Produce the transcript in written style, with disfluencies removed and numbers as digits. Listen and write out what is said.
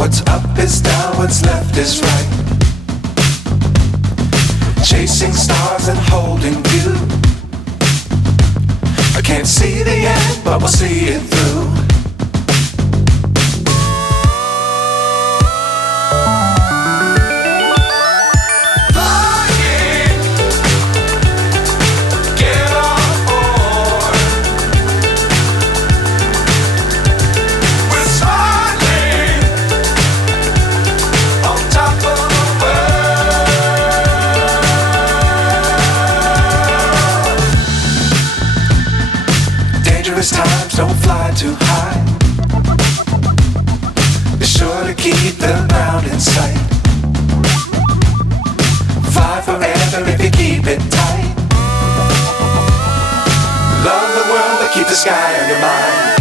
What's up is down, what's left is right. Chasing stars and holding you. I can't see the end, but we'll see it through. Times don't fly too high. Be sure to keep the ground in sight. Fly forever if you keep it tight. Love the world but keep the sky on your mind.